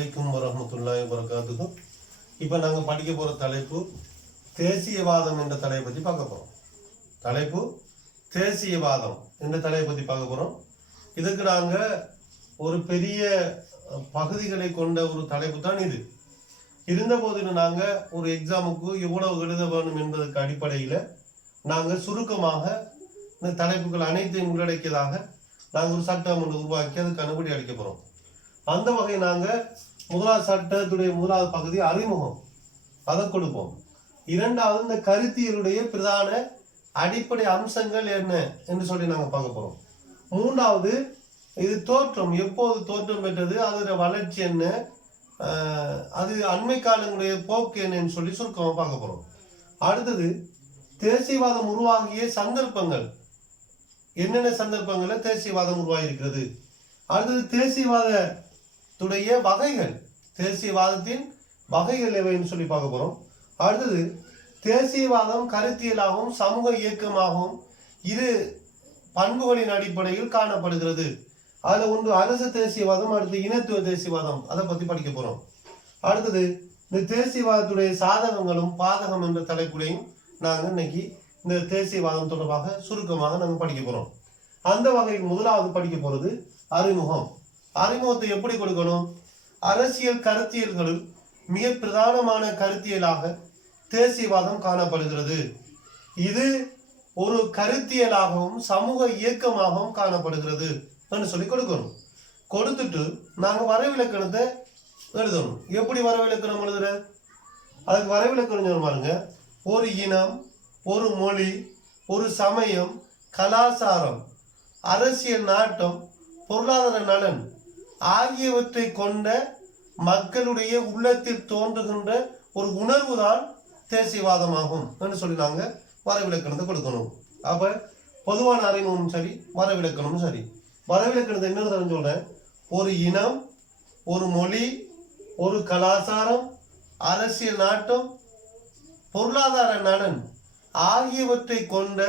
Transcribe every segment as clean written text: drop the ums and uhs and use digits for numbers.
அலைக்கும் வரஹ்மத்துல்லாஹி வபரகாத்துஹு. இப்போ நாங்கள் படிக்க போகிற தலைப்பு தேசியவாதம் என்ற தலைப்பை பற்றி பார்க்க போகிறோம். தலைப்பு தேசியவாதம் என்ற தலைப்பை பற்றி பார்க்க போகிறோம். இதுக்கு நாங்கள் ஒரு பெரிய பகுதிகளை கொண்ட ஒரு தலைப்பு தான் இது. இருந்த போதிலும் நாங்கள் ஒரு எக்ஸாமுக்கு எவ்வளவு எழுத வேணும் என்பதற்கு அடிப்படையில் நாங்கள் சுருக்கமாக இந்த தலைப்புகள் அனைத்தையும் உள்ளடக்கியதாக நாங்கள் ஒரு சட்டம் ஒன்று உருவாக்கி அதுக்கு அனுமதி அளிக்க போகிறோம். அந்த வகை நாங்கள் முதலாவது சட்டத்துடைய முதலாவது பகுதி அறிமுகம், அதை கொடுப்போம். இரண்டாவது இந்த கருத்தியலுடைய பிரதான அடிப்படை அம்சங்கள் என்ன என்று சொல்லி நாங்கள் பார்க்க போகிறோம். மூன்றாவது இது தோற்றம், எப்போது தோற்றம் பெற்றது, அதோட வளர்ச்சி என்ன, அது அண்மை காலங்களுடைய போக்கு என்னன்னு சொல்லி சுருக்கமாக பார்க்க போகிறோம். அடுத்தது தேசியவாதம் உருவாகிய சந்தர்ப்பங்கள், என்னென்ன சந்தர்ப்பங்களில் தேசியவாதம் உருவாகி இருக்கிறது. அடுத்தது தேசியவாதத்துடைய வகைகள், தேசியவாதத்தின் வகைகள் எவைன்னு சொல்லி பார்க்க போகிறோம். அடுத்தது தேசியவாதம் கருத்தியலாகவும் சமூக இயக்கமாகவும் இரு பண்புகளின் அடிப்படையில் காணப்படுகிறது. அதில் ஒன்று அரசு தேசியவாதம், அடுத்து இனத்துவ தேசியவாதம், அதை பற்றி படிக்க போகிறோம். அடுத்தது இந்த தேசியவாதத்துடைய சாதகங்களும் பாதகம் என்ற தலைப்புடையும் நாங்கள் இன்னைக்கு இந்த தேசியவாதம் தொடர்பாக சுருக்கமாக நாங்கள் படிக்க போகிறோம். அந்த வகையில் முதலாவது படிக்க போகிறது அறிமுகம். அறிமுகத்தை எப்படி கொடுக்கணும்? அரசியல் கருத்தியல்களில் மிக பிரதானமான கருத்தியலாக தேசியவாதம் காணப்படுகிறது. இது ஒரு கருத்தியலாகவும் சமூக இயக்கமாகவும் காணப்படுகிறது என்று சொல்லி கொடுக்கணும். கொடுத்துட்டு நாங்கள் வரைவிலக்கணத்தை எழுதணும். எப்படி வரைவிலக்கணம் எழுதுற? அதுக்கு வரைவிலக்கணம் பாருங்க. ஒரு இனம், ஒரு மொழி, ஒரு சமயம், கலாச்சாரம், அரசியல் நாட்டம், பொருளாதார நலன் ஆகியவற்றை கொண்ட மக்களுடைய உள்ளத்தில் தோன்றுகின்ற ஒரு உணர்வு தான் தேசியவாதமாகும் என்று சொல்லி நாங்கள் வரைவிலக்கணத்தை கொடுக்கணும். அப்போ பொதுவான அறிமுகமும் சரி, வரைவிலக்கணமும் சரி. வரைவிலக்கணத்தை என்னன்னு சொல்றேன். ஒரு இனம், ஒரு மொழி, ஒரு கலாச்சாரம், அரசியல் நாட்டம், பொருளாதார நலன் ஆகியவற்றை கொண்ட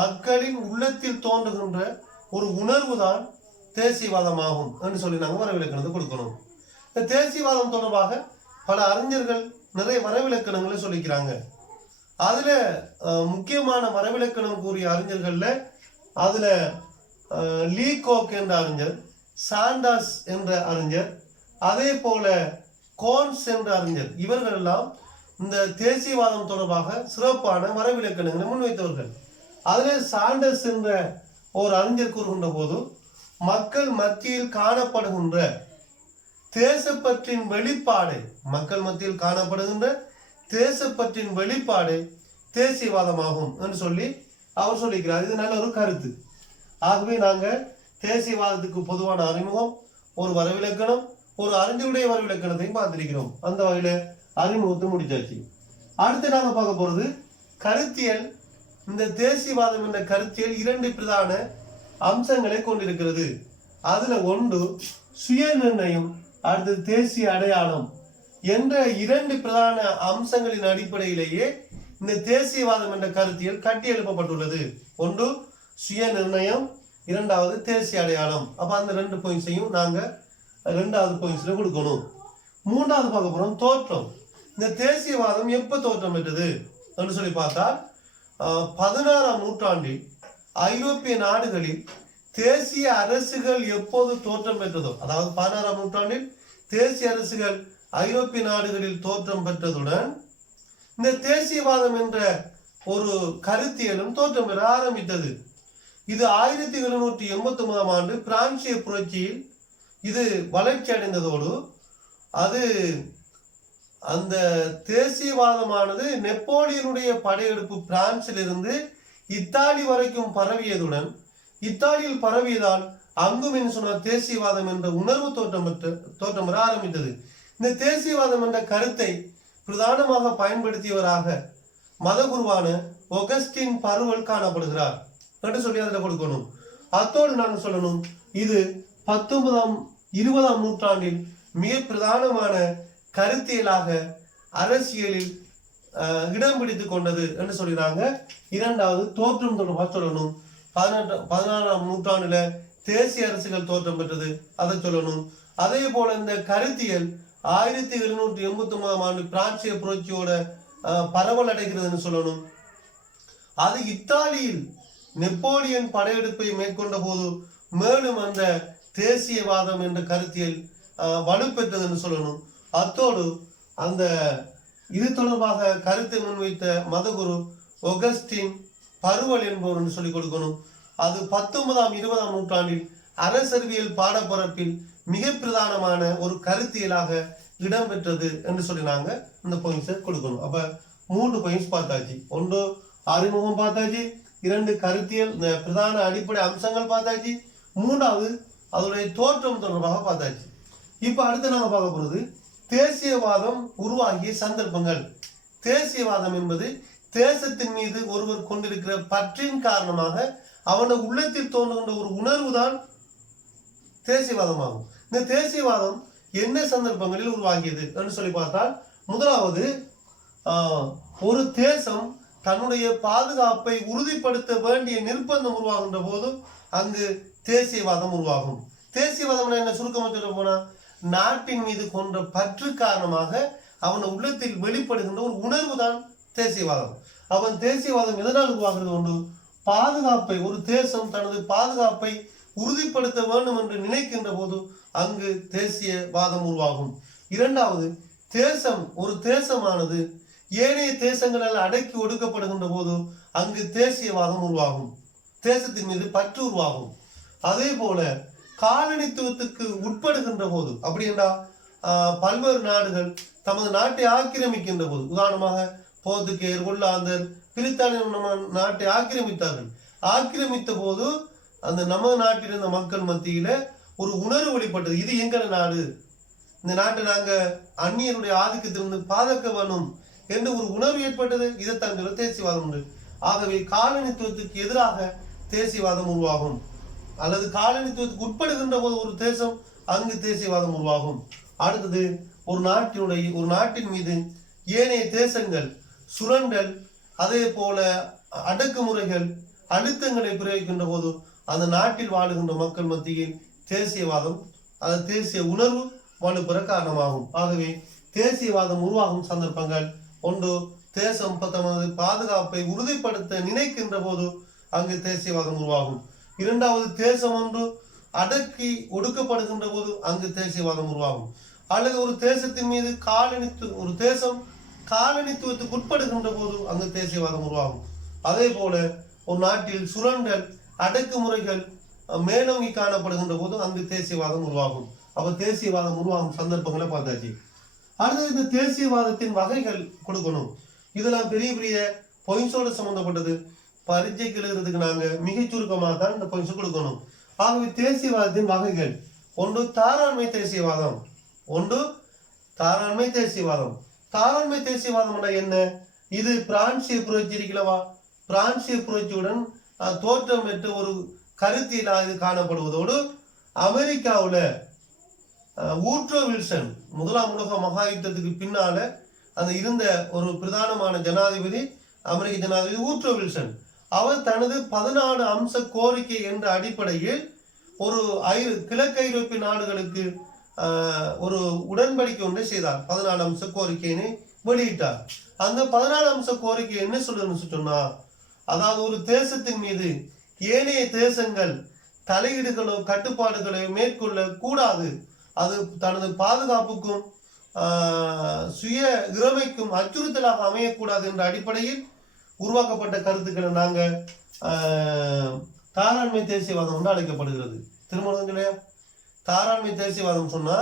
மக்களின் உள்ளத்தில் தோன்றுகின்ற ஒரு உணர்வு தான் தேசியவாதமாகும் என்று சொல்லி நாங்கள் வரைவிலக்கணத்தை கொடுக்கணும். இந்த தேசியவாதம் தொடர்பாக பல அறிஞர்கள் நிறைய வரைவிலக்கணங்களை சொல்லிக்கிறாங்க. அதுல முக்கியமான வரைவிலக்கணம் கூறிய அறிஞர்கள்ல அதுல லீகோக் என்ற அறிஞர், சாண்டர்ஸ் என்ற அறிஞர், அதே போல கோன்ஸ் என்ற அறிஞர், இவர்கள் எல்லாம் இந்த தேசியவாதம் தொடர்பாக சிறப்பான வரைவிலக்கணங்களை முன்வைத்தவர்கள். அதில் சாண்டர்ஸ் என்ற ஒரு அறிஞர் கூறுகின்ற போது, மக்கள் மத்தியில் காணப்படுகின்ற தேசப்பற்றின் வெளிப்பாடு, மக்கள் மத்தியில் காணப்படுகின்ற தேசப்பற்றின் வெளிப்பாடு தேசியவாதமாகும் என்று சொல்லி அவர் சொல்லிக்கிறார். இது நல்ல ஒரு கருத்து. ஆகவே நாங்கள் தேசியவாதத்துக்கு பொதுவான அறிமுகம், ஒரு வரைவிலக்கணம், ஒரு அறிஞருடைய வரைவிலக்கணத்தையும் பார்த்திருக்கிறோம். அந்த வகையில அறிமுகத்தை முடிச்சாச்சு. அடுத்து நாங்கள் பார்க்க போறது கருத்தியல். இந்த தேசியவாதம் என்ற கருத்தியல் இரண்டு பிரதான அம்சங்களை கொண்டிருக்கிறது. அதுல ஒன்று சுய நிர்ணயம், அடுத்தது தேசிய அடையாளம் என்ற இரண்டு பிரதான அம்சங்களின் அடிப்படையிலேயே இந்த தேசியவாதம் என்ற கருத்தியல் கட்டி எழுப்பப்பட்டுள்ளது. ஒன்று சுய நிர்ணயம், இரண்டாவது தேசிய அடையாளம். அப்ப அந்த ரெண்டு பாயிண்ட்ஸையும் நாங்க ரெண்டாவது பாயிண்ட்ஸ்ல கொடுக்கணும். மூன்றாவது பார்க்க போறோம் தோற்றம். இந்த தேசியவாதம் எப்ப தோற்றம் பெற்றது என்று சொல்லி பார்த்தால் 16ஆம் நூற்றாண்டில் ஐரோப்பிய நாடுகளில் தேசிய அரசுகள் எப்போது தோற்றம் பெற்றதோ, அதாவது 16ஆம் நூற்றாண்டில் தேசிய அரசுகள் ஐரோப்பிய நாடுகளில் தோற்றம் பெற்றதுடன் இந்த தேசியவாதம் என்ற ஒரு கருத்தியலும் தோற்றம் பெற ஆரம்பித்தது. இது 1789ஆம் ஆண்டு பிரான்சிய புரட்சியில் இது வளர்ச்சி அடைந்ததோடு அது அந்த தேசியவாதமானது நெப்போலியனுடைய படையெடுப்பு பிரான்சில் இருந்து இத்தாலி வரைக்கும் பரவியதுடன், இத்தாலியில் பரவியதால் அங்கும் என்று சொன்ன தேசியவாதம் என்ற உணர்வு தோற்றம் பெற ஆரம்பித்தது. இந்த தேசியவாதம் என்ற கருத்தை பிரதானமாக பயன்படுத்தியவராக மதகுருவான ஒகஸ்டின் பருவல் காணப்படுகிறார் என்று சொல்லி அதில் கொடுக்கணும். அத்தோடு நான் சொல்லணும், இது 19ஆம் 20ஆம் நூற்றாண்டில் மிக பிரதானமான கருத்தியலாக அரசியலில் இடம் பிடித்து கொண்டது என்று சொல்கிறாங்க. இரண்டாவது தோற்றம் தொடர்பாக சொல்லணும். 16ஆம் நூற்றாண்டுல தேசிய அரசுகள் தோற்றம் பெற்றது, அதை சொல்லணும். அதே போல இந்த கருத்தியல் 1789 பிரான்சிய புரட்சியோட பரவல் அடைகிறதுன்னு சொல்லணும். அது இத்தாலியில் நெப்போலியன் படையெடுப்பை மேற்கொண்ட போது மேலும் அந்த தேசியவாதம் என்ற கருத்தியல் வலுப்பெற்றதுன்னு சொல்லணும். அத்தோடு அந்த இது தொடர்பாக கருத்தை முன்வைத்த மதகுரு ஒகஸ்டின் பருவல் என்பவர் சொல்லிக் கொடுக்கணும். அது 19ஆம் 20ஆம் நூற்றாண்டில் அரசறிவியல் பாடப்பரப்பில் மிக பிரதானமான ஒரு கருத்தியலாக இடம்பெற்றது என்று சொல்லினாங்க. இந்த பாயிண்ட்ஸை கொடுக்கணும். அப்ப 3 பாயிண்ட்ஸ் பார்த்தாச்சு. 1 அறிமுகம் பார்த்தாச்சு, 2 கருத்தியல் பிரதான அடிப்படை அம்சங்கள் பார்த்தாச்சு, 3வது அதனுடைய தோற்றம் தொடர்பாக பார்த்தாச்சு. இப்ப அடுத்து நாங்க பார்க்க போறது தேசியவாதம் உருவாகிய சந்தர்ப்பங்கள். தேசியவாதம் என்பது தேசத்தின் மீது ஒருவர் கொண்டிருக்கிற பற்றின் காரணமாக அவனோட உள்ளத்தில் தோன்றுகின்ற ஒரு உணர்வு தான் தேசியவாதமாகும். இந்த தேசியவாதம் என்ன சந்தர்ப்பங்களில் உருவாகியது என்று சொல்லி பார்த்தால், முதலாவது ஒரு தேசம் தன்னுடைய பாதுகாப்பை உறுதிப்படுத்த வேண்டிய நிர்பந்தம் உருவாகின்ற போது அங்கு தேசியவாதம் உருவாகும். தேசியவாதம் என்ன சுருக்கமாக சொல்ல போனா, நாட்டின் மீது கொண்ட பற்று காரணமாக அவன் உள்ளத்தில் வெளிப்படுகின்ற ஒரு உணர்வு தான் தேசியவாதம். அவன் தேசியவாதம் எதனால் உருவாகிறது? ஒன்று, பாதுகாப்பை, ஒரு தேசம் தனது பாதுகாப்பை உறுதிப்படுத்த வேண்டும் என்று நினைக்கின்ற போது அங்கு தேசியவாதம் உருவாகும். 2வது, ஒரு தேசமானது ஏனைய தேசங்களால் அடக்கி ஒடுக்கப்படுகின்ற போது அங்கு தேசியவாதம் உருவாகும். தேசத்தின் மீது பற்று உருவாகும். அதே போல காலனித்துவத்துக்கு உட்படுகின்ற போது, அப்படி என்றால் பல்வேறு நாடுகள் தமது நாட்டை ஆக்கிரமிக்கின்ற போது, உதாரணமாக போர்த்துகேயர், ஒல்லாந்தர், பிரித்தானிய நம்ம நாட்டை ஆக்கிரமித்தார்கள். ஆக்கிரமித்த போது அந்த நமது நாட்டில் இருந்த மக்கள் மத்தியில ஒரு உணர்வு வெளிப்பட்டது, இது எங்கள நாடு, இந்த நாட்டை நாங்க அந்நியருடைய ஆதிக்கத்திலிருந்து பாதுகாக்க வேணும் என்று ஒரு உணர்வு ஏற்பட்டது. இதைத்தான் தேசியவாதம் உண்டு. ஆகவே காலனித்துவத்துக்கு எதிராக தேசியவாதம் உருவாகும், அல்லது காலனித்துவத்துக்கு உட்படுகின்ற போது ஒரு தேசம், அங்கு தேசியவாதம் உருவாகும். அடுத்தது, ஒரு நாட்டின் மீது ஏனைய தேசங்கள் சுரண்டல், அதே போல அடக்குமுறைகள், அழுத்தங்களை பிரயோகிக்கின்ற போது அந்த நாட்டில் வாழுகின்ற மக்கள் மத்தியில் தேசியவாதம், அது தேசிய உணர்வு வலுப்பெற காரணமாகும். ஆகவே தேசியவாதம் உருவாகும் சந்தர்ப்பங்கள்: 1, தேசம் தமது பாதுகாப்பை உறுதிப்படுத்த நினைக்கின்ற போது அங்கு தேசியவாதம் உருவாகும். 2வது, தேசம் ஒன்று அடக்கி ஒடுக்கப்படுகின்ற போது அங்கு தேசியவாதம் உருவாகும். அல்லது ஒரு தேசத்தின் மீது ஒரு தேசம் காலனித்துவத்துக்கு உட்படுகின்ற போது அங்கு தேசியவாதம் உருவாகும். அதே போல ஒரு நாட்டில் சுரண்டல், அடக்குமுறைகள் மேலோங்கி காணப்படுகின்ற போது அங்கு தேசியவாதம் உருவாகும். அப்ப தேசியவாதம் உருவாகும் சந்தர்ப்பங்களை பார்த்தாச்சு. அடுத்தது, இந்த தேசியவாதத்தின் வகைகள் கொடுக்கணும். இதெல்லாம் பெரிய பெரிய பாயிண்ட்ஸோட சம்பந்தப்பட்டது. பரீட்சைக்கு எழுதுறதுக்கு நாங்க மிகச் சுருக்கமாக தான் இந்த பாயிண்ட்ஸ் கொடுக்கணும். ஆகவே தேசியவாதத்தின் வகைகள்: 1, தாராண்மை தேசியவாதம். தாராண்மை தேசியவாதம் என்ன? இது பிரான்சிய புரட்சி இருக்கிறவா, பிரான்சிய புரட்சியுடன் தோற்றம் பெற்ற ஒரு கருத்தியலாக இது காணப்படுவதோடு, அமெரிக்காவில் வூட்ரோ வில்சன் முதலாம் உலக மகா யுத்தத்துக்கு பின்னால அந்த இருந்த ஒரு பிரதானமான ஜனாதிபதி, அமெரிக்க ஜனாதிபதி வூட்ரோ வில்சன், அவர் தனது 14 அம்ச கோரிக்கை என்ற அடிப்படையில் ஒரு கிழக்கு ஐரோப்பிய நாடுகளுக்கு ஒரு உடன்படிக்கை ஒன்றை செய்தார். 14 அம்ச கோரிக்கையினை வெளியிட்டார். அந்த 14 அம்ச கோரிக்கை என்ன சொல்லுன்னு சொன்னா, அதாவது ஒரு தேசத்தின் மீது ஏனைய தேசங்கள் தலையீடுகளோ கட்டுப்பாடுகளோ மேற்கொள்ள கூடாது, அது தனது பாதுகாப்புக்கும் சுய இறைமைக்கும் அச்சுறுத்தலாக அமையக்கூடாது என்ற அடிப்படையில் உருவாக்கப்பட்ட கருத்துக்களை நாங்க தாராண்மை தேசியவாதம் என்று அழைக்கப்படுகிறது. திருமணம் இல்லையா? தாராண்மை தேசியவாதம் சொன்னா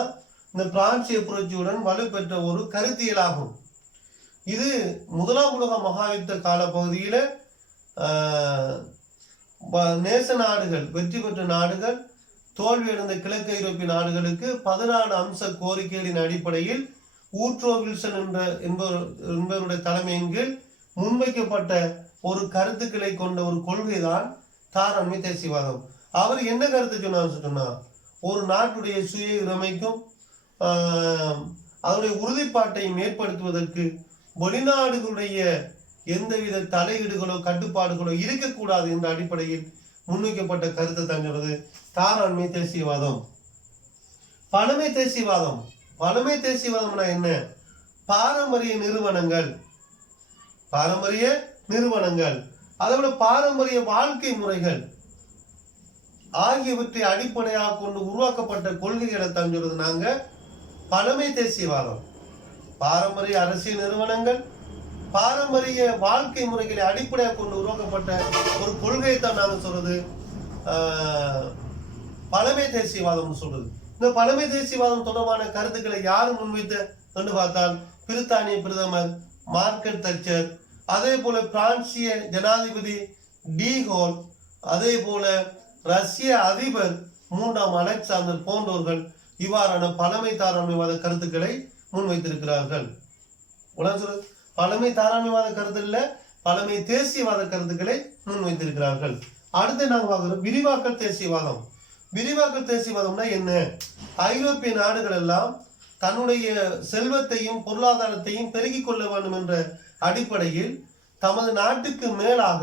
இந்த பிரான்சிய புரட்சியுடன் வலுப்பெற்ற ஒரு கருத்தியலாகும். இது முதலாம் உலக மகா யுத்த காலப்பகுதியில நேச நாடுகள், வெற்றி பெற்ற நாடுகள், தோல்வியடைந்த கிழக்கு ஐரோப்பிய நாடுகளுக்கு 14 அம்ச கோரிக்கைகளின் அடிப்படையில் வூட்ரோ வில்சன் என்பவருடைய தலைமையின் கீழ் முன்வைக்கப்பட்ட ஒரு கருத்துக்களை கொண்ட ஒரு கொள்கைதான் தாராண்மை தேசியவாதம். அவர் என்ன கருத்து சொன்னா, ஒரு நாட்டுடைய சுய இறைமைக்கும் அதனுடைய உறுதிப்பாட்டையும் ஏற்படுத்துவதற்கு வெளிநாடுகளுடைய எந்தவித தலையீடுகளோ கட்டுப்பாடுகளோ இருக்கக்கூடாது என்ற அடிப்படையில் முன்வைக்கப்பட்ட கருத்தை தங்கிறது தாராண்மை தேசியவாதம். பழமை தேசியவாதம். பழமை தேசியவாதம்னா என்ன? பாரம்பரிய நிறுவனங்கள், பாரம்பரிய நிறுவனங்கள், அதோட பாரம்பரிய வாழ்க்கை முறைகள் ஆகியவற்றை அடிப்படையாக கொண்டு உருவாக்கப்பட்ட கொள்கைகளை தான் சொல்றது நாங்க பழமை தேசியவாதம். பாரம்பரிய அரசியல் நிறுவனங்கள், பாரம்பரிய வாழ்க்கை முறைகளை அடிப்படையாக கொண்டு உருவாக்கப்பட்ட ஒரு கொள்கையை தான் நாங்க சொல்றது பழமை தேசியவாதம் சொல்றது. இந்த பழமை தேசியவாதம் தொடர்பான கருத்துக்களை யார் முன்வைத்த என்று பார்த்தால் பிரித்தானிய பிரதமர் மார்கரெட் தட்சர், அதே போல பிரான்சிய ஜனாதிபதி டி கோல், அதே போல ரஷ்ய அதிபர் 3ஆம் அலெக்சாந்தர் போன்றவர்கள் இவ்வாறான பழமை தாராண்மைவாத கருத்துக்களை முன்வைத்திருக்கிறார்கள். பழமை தாராண்மைவாத கருத்து இல்ல, பழமை தேசியவாத கருத்துக்களை முன்வைத்திருக்கிறார்கள். அடுத்து நாங்கள் பார்க்கிறோம் விரிவாக்கல் தேசியவாதம். விரிவாக்கல் தேசியவாதம்னா என்ன? ஐரோப்பிய நாடுகள் எல்லாம் தன்னுடைய செல்வத்தையும் பொருளாதாரத்தையும் பெருக்கிக் கொள்ள வேண்டும் என்ற அடிப்படையில் தமது நாட்டுக்கு மேலாக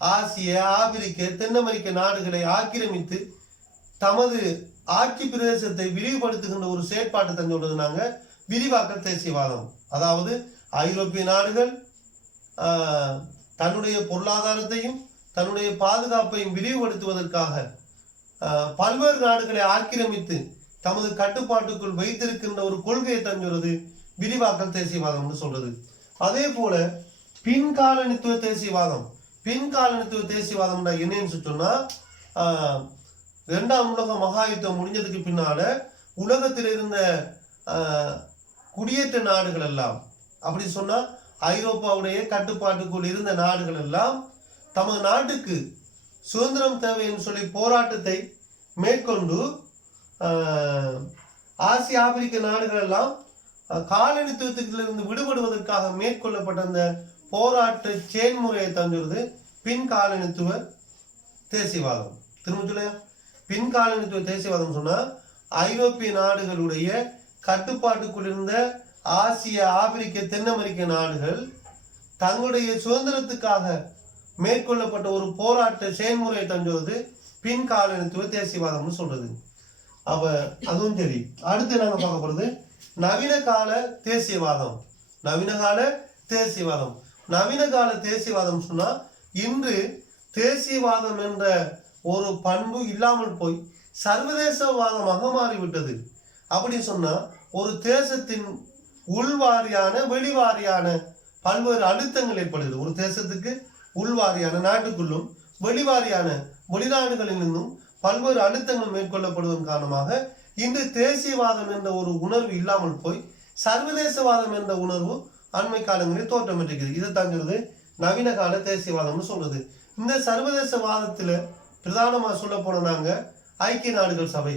ஆசிய, ஆப்பிரிக்க, தென் அமெரிக்க நாடுகளை ஆக்கிரமித்து தமது ஆட்சி பிரதேசத்தை விரிவுபடுத்துகின்ற ஒரு செயற்பாட்டை தான் சொல்றது நாங்க விரிவாக்கல் தேசியவாதம். அதாவது ஐரோப்பிய நாடுகள் தன்னுடைய பொருளாதாரத்தையும் தன்னுடைய பாதுகாப்பையும் விரிவுபடுத்துவதற்காக பல்வேறு நாடுகளை ஆக்கிரமித்து தமது கட்டுப்பாட்டுக்குள் வைத்திருக்கின்ற ஒரு கொள்கையை தஞ்சுறது விரிவாக்கல் தேசியவாதம் சொல்றது. அதே போல பின்காலனித்துவ தேசியவாதம். பின்காலனித்துவ தேசியவாதம் என்னன்னு சொன்னா 2ஆம் உலக மகா யுத்தம் முடிஞ்சதுக்கு பின்னால உலகத்தில் இருந்த குடியேற்ற நாடுகள் எல்லாம், அப்படி சொன்னா ஐரோப்பாவுடைய கட்டுப்பாட்டுக்குள் இருந்த நாடுகள் எல்லாம் தமது நாட்டுக்கு சுதந்திரம் தேவை என்று சொல்லி போராட்டத்தை மேற்கொண்டு ஆசிய, ஆப்பிரிக்க நாடுகள் எல்லாம் காலனித்துவத்திலிருந்து விடுபடுவதற்காக மேற்கொள்ளப்பட்ட அந்த போராட்ட செயல்முறையை தந்துள்ளது பின்காலனித்துவ தேசியவாதம். திரும்ப சொல்லையா, பின்காலனித்துவ தேசியவாதம் சொன்னா ஐரோப்பிய நாடுகளுடைய கட்டுப்பாட்டுக்குள் இருந்த ஆசிய, ஆப்பிரிக்க, தென் அமெரிக்க நாடுகள் தங்களுடைய சுதந்திரத்துக்காக மேற்கொள்ளப்பட்ட ஒரு போராட்ட செயல்முறையை தந்துள்ளது பின்காலனித்துவ தேசியவாதம்னு சொல்றது. அப்ப அதுவும் சரி. அடுத்து நாங்க பார்க்க போறது நவீன கால தேசியவாதம். நவீன கால தேசியவாதம். நவீன கால தேசியவாதம் சொன்னா இன்று தேசியவாதம் என்ற ஒரு பண்பு இல்லாமல் போய் சர்வதேசவாதமாக மாறிவிட்டது. அப்படி சொன்னா ஒரு தேசத்தின் உள்வாரியான வெளிவாரியான பல்வேறு அழுத்தங்கள் ஏற்படுகிறது. ஒரு தேசத்துக்கு உள்வாரியான நாட்டுக்குள்ளும் வெளிவாரியான வெளிநாடுகளிலிருந்தும் பல்வேறு அழுத்தங்கள் மேற்கொள்ளப்படுவதன் காரணமாக இன்று தேசியவாதம் என்ற ஒரு உணர்வு இல்லாமல் போய் சர்வதேசவாதம் என்ற உணர்வு அண்மை காலங்களில் தோற்றமிட்டிருக்கிறது. இதை தாங்கிறது நவீன கால தேசியவாதம்னு சொல்றது. இந்த சர்வதேசவாதத்துல பிரதானமா சொல்ல போன நாங்க ஐக்கிய நாடுகள் சபை,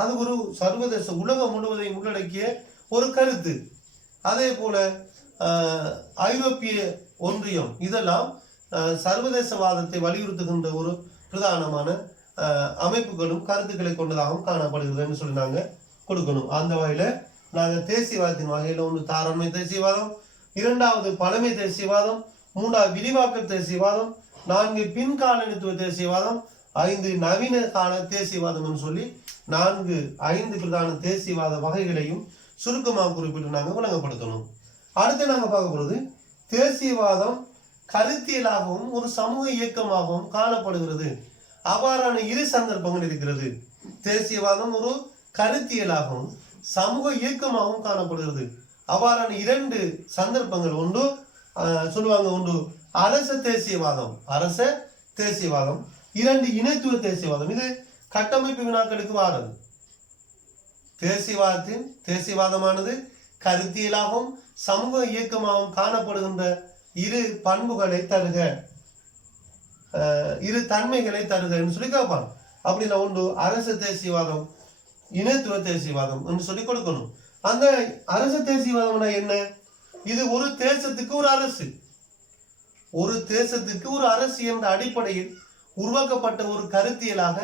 அது ஒரு சர்வதேச உலகம் முழுவதையும் உள்ளடக்கிய ஒரு கருத்து. அதே போல ஐரோப்பிய ஒன்றியம், இதெல்லாம் சர்வதேசவாதத்தை வலியுறுத்துகின்ற ஒரு பிரதானமான அமைப்புகளும் கருத்துக்களை கொண்டதாகவும் காணப்படுகிறதுன்னு சொல்லி நாங்க கொடுக்கணும். அந்த வகையில நாங்க தேசியவாதத்தின் வகையில ஒன்று தாராண்மை தேசியவாதம், 2வது பழமை தேசியவாதம், 3வது விரிவாக்கல் தேசியவாதம், 4 பின்காலனித்துவ தேசியவாதம், 5 நவீன கால தேசியவாதம் என்று சொல்லி 5 பிரதான தேசியவாத வகைகளையும் சுருக்கமாக குறிப்பிட்டு நாங்க விளங்கப்படுத்தணும். அடுத்து நாங்க பார்க்க போறது தேசியவாதம் கருத்தியலாகவும் ஒரு சமூக இயக்கமாகவும் காணப்படுகிறது. அவ்வாறான 2 சந்தர்ப்பங்கள் இருக்கிறது. தேசியவாதம் ஒரு கருத்தியலாகவும் சமூக இயக்கமாகவும் காணப்படுகிறது. அவ்வாறான 2 சந்தர்ப்பங்கள் ஒன்று சொல்லுவாங்க, ஒன்று அரச தேசியவாதம், அரச தேசியவாதம், 2 இனத்துவ தேசியவாதம். இது கட்டமைப்பு வினாக்களுக்கு வாரது. தேசியவாதமானது கருத்தியலாகவும் சமூக இயக்கமாகவும் காணப்படுகின்ற 2 பண்புகளை தருக, 2 தன்மைகளை தருக என்று சொல்லி கேட்பாங்க. அப்படின்னா ஒன்று அரச தேசியவாதம், இனத்துவ தேசியவாதம் என்று சொல்லி கொடுக்கணும். அந்த அரச தேசியவாதம்னா என்ன? இது ஒரு தேசத்துக்கு ஒரு அரசு, ஒரு தேசத்துக்கு ஒரு அரசு என்ற அடிப்படையில் உருவாக்கப்பட்ட ஒரு கருத்தியலாக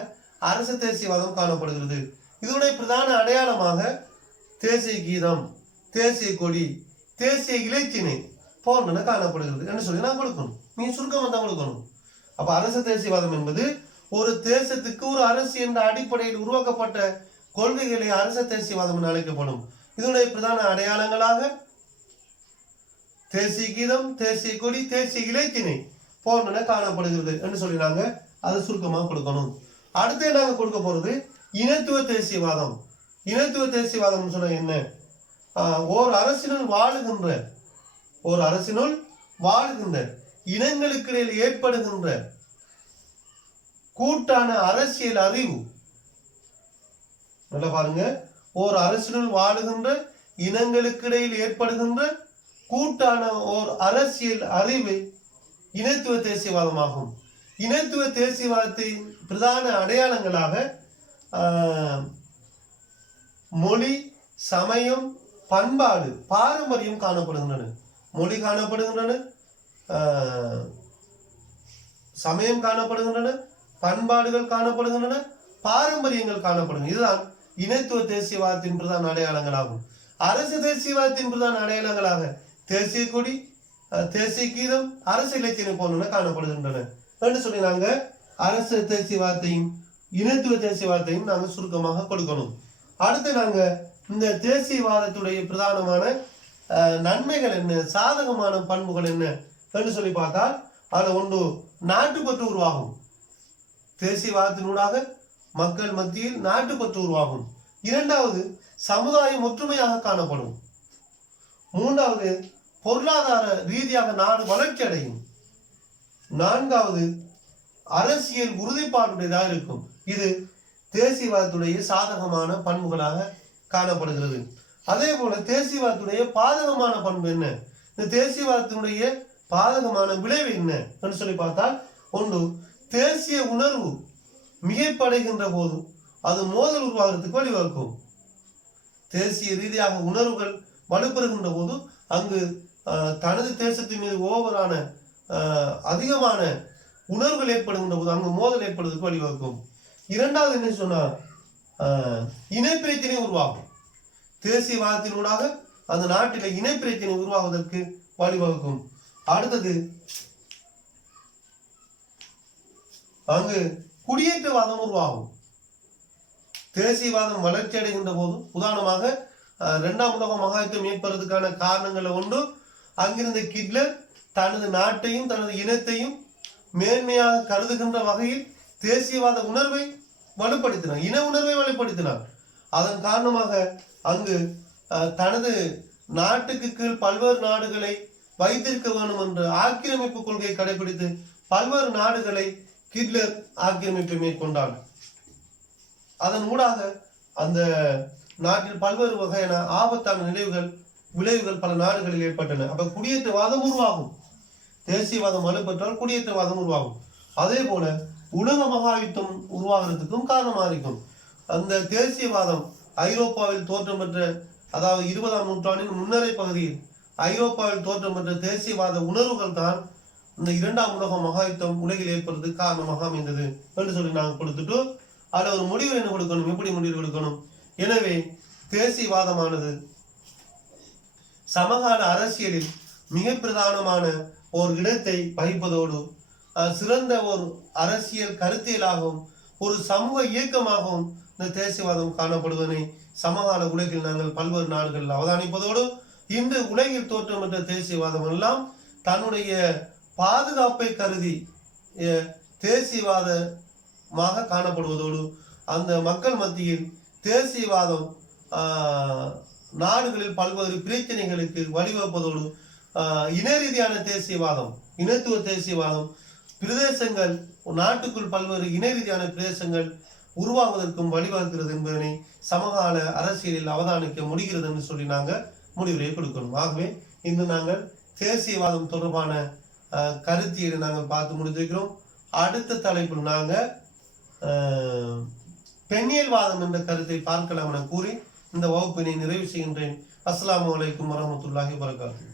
அரச தேசியவாதம் காணப்படுகிறது. இதனுடைய பிரதான அடையாளமாக தேசிய கீதம், தேசிய கொடி, தேசிய இலச்சினை போன்றன காணப்படுகிறது என்று சொல்லி நான் கொடுக்கணும். நீ சுருக்கம் தான் கொடுக்கணும். அப்ப அரச தேசியவாதம் என்பது ஒரு தேசத்துக்கு ஒரு அரசு என்ற அடிப்படையில் உருவாக்கப்பட்ட கொள்கைகளை அரச தேசியவாதம் என அழைக்கப்படும். இதனுடைய பிரதான அடையாளங்களாக தேசிய கீதம், தேசிய கொடி, தேசிய இலக்கினை போன்றன காணப்படுகிறது என்று சொல்லினாங்க. அதை சுருக்கமாக கொடுக்கணும். அடுத்து நாங்க கொடுக்க போறது இனத்துவ தேசியவாதம். இனத்துவ தேசியவாதம் சொன்ன என்ன? ஓர் அரசினுள் வாழுகின்ற இனங்களுக்கு இடையில் ஏற்படுகின்ற கூட்டான அரசியல் அறிவு. நல்லா பாருங்க, ஓர் அரசினுள் வாழுகின்ற இனங்களுக்கு இடையில் ஏற்படுகின்ற கூட்டான ஓர் அரசியல் அறிவு இனத்துவ தேசியவாதமாகும். இனத்துவ தேசியவாதத்தின் பிரதான அடையாளங்களாக மொழி, சமயம், பண்பாடு, பாரம்பரியம் காணப்படுகின்றன. மொழி காணப்படுகின்றன, சமயம் காணப்படுகின்றன, பண்பாடுகள் காணப்படுகின்றன, பாரம்பரியங்கள் காணப்படுகின்றன. இதுதான் இனத்துவ தேசியவாதத்தின் பிரதான அடையாளங்களாகும். அரசு தேசியவாதத்தின் பிரதான அடையாளங்களாக தேசிய கொடி, தேசிய கீதம், அரசு இலக்கியம் போன்றன காணப்படுகின்றன என்று சொல்லி நாங்க அரசு தேசியவாதத்தையும் இனத்துவ தேசியவாதத்தையும் நாங்க சுருக்கமாக கொடுக்கணும். அடுத்து நாங்க இந்த தேசியவாதத்துடைய பிரதானமான நன்மைகள் என்ன, சாதகமான பண்புகள் என்ன என்று சொல்லி பார்த்தால் அது ஒன்று நாட்டுப்பற்று உருவாகும். தேசியவாதத்தினூடாக மக்கள் மத்தியில் நாட்டுப்பற்று உருவாகும். இரண்டாவது, சமுதாயம் ஒற்றுமையாக காணப்படும். மூன்றாவது, பொருளாதார ரீதியாக நாடு வளர்ச்சி அடையும். நான்காவது, அரசியல் உறுதிப்பாடுடையதாக இருக்கும். இது தேசியவாதத்துடைய சாதகமான பண்புகளாக காணப்படுகிறது. அதே போல தேசியவாதத்துடைய பாதகமான பண்பு என்ன, இந்த தேசியவாதத்தினுடைய பாதகமான விளைவு என்ன என்று சொல்லி பார்த்தால் ஒன்று, தேசிய உணர்வு மிகைப்படைகின்ற போது அது மோதல் உருவாகிறதுக்கு வழிவகுக்கும். தேசிய ரீதியாக உணர்வுகள் வலுப்பெறுகின்ற போது அங்கு தனது தேசத்தின் மீது ஓவரான அதிகமான உணர்வுகள் ஏற்படுகின்ற போது அங்கு மோதல் ஏற்படுவதற்கு வழிவகுக்கும். இரண்டாவது என்ன சொன்னா, இனப்பிரச்சனை உருவாகும். தேசியவாதத்தினூடாக அந்த நாட்டில இனப்பிரச்சனை உருவாவதற்கு வழிவகுக்கும். அடுத்தது, அங்கு குடியேற்றவாதம் உருவாகும். தேசியவாதம் வளர்ச்சி அடைகின்ற போது, உதாரணமாக இரண்டாம் உலக மகாயுத்தம் ஏற்படுவதற்கான காரணங்கள் ஒன்று, அங்கிருந்த ஹிட்லர் தனது நாட்டையும் தனது இனத்தையும் மேன்மையாக கருதுகின்ற வகையில் தேசியவாத உணர்வை வலுப்படுத்தினார், இன உணர்வை வலுப்படுத்தினார். அதன் காரணமாக அங்கு தனது நாட்டுக்கு கீழ் பல்வேறு நாடுகளை வைத்திருக்க வேண்டும் என்ற ஆக்கிரமிப்பு கொள்கையை கடைபிடித்து பல்வேறு நாடுகளை ஹிட்லர் ஆக்கிரமிப்பை மேற்கொண்டார். அதன் ஊடாக அந்த நாட்டில் பல்வேறு வகையான ஆபத்தான விளைவுகள் பல நாடுகளில் ஏற்பட்டன. அப்ப குடியேற்றவாதம் உருவாகும். தேசியவாதம் வலுப்பெற்றால் குடியேற்றவாதம் உருவாகும். அதே போல உலக மகாயுத்தம் உருவாகிறதுக்கும் காரணமாக இருக்கும். அந்த தேசியவாதம் ஐரோப்பாவில் தோற்றம் பெற்ற, அதாவது 20ஆம் நூற்றாண்டின் முன்னரை பகுதியில் ஐரோப்பாவில் தோற்றம் பெற்ற தேசியவாத உணர்வுகள் தான் இந்த இரண்டாம் உலக மகாயுத்தம் உலகில் ஏற்படுறதுக்கு காரணமாக அமைந்தது என்று சொல்லி நாங்கள் கொடுத்துட்டு அதில் ஒரு முடிவு என்ன கொடுக்கணும், எப்படி முடிவு கொடுக்கணும். எனவே தேசியவாதமானது சமகால அரசியலில் மிக பிரதானமான ஒரு இடத்தை வகிப்பதோடு சிறந்த ஒரு அரசியல் கருத்தியலாகவும் ஒரு சமூக இயக்கமாகவும் இந்த தேசியவாதம் காணப்படுவதனை சமகால உலகில் நாங்கள் பல்வேறு நாடுகளில் அவதானிப்பதோடு இன்று உலகில் தோற்றம் பெற்ற தேசியவாதம் எல்லாம் தன்னுடைய பாதுகாப்பை கருதி தேசியவாதமாக காணப்படுவதோடு அந்த மக்கள் மத்தியில் தேசியவாதம் நாடுகளில் பல்வேறு பிரச்சனைகளுக்கு வழிவகுப்பதோடு இன ரீதியான தேசியவாதம், இனத்துவ தேசியவாதம், பிரதேசங்கள் நாட்டுக்குள் பல்வேறு இன ரீதியான பிரதேசங்கள் உருவாவதற்கும் வழிவகுக்கிறது என்பதனை சமகால அரசியலில் அவதானிக்க முடிகிறது என்று சொல்லி நாங்கள் முடிவுரையை கொடுக்கணும். ஆகவே இன்று நாங்கள் தேசியவாதம் தொடர்பான கருத்தியலை நாங்கள் பார்த்து முடித்திருக்கிறோம். அடுத்த தலைப்பில் நாங்கள் பெண்ணியல்வாதம் என்ற கருத்தை பார்க்கலாம் என கூறி இந்த வகுப்பினை நிறைவு செய்கின்றேன். அஸ்ஸலாமு அலைக்கும் வரஹ்மத்துல்லாஹி வபரகாத்துஹு.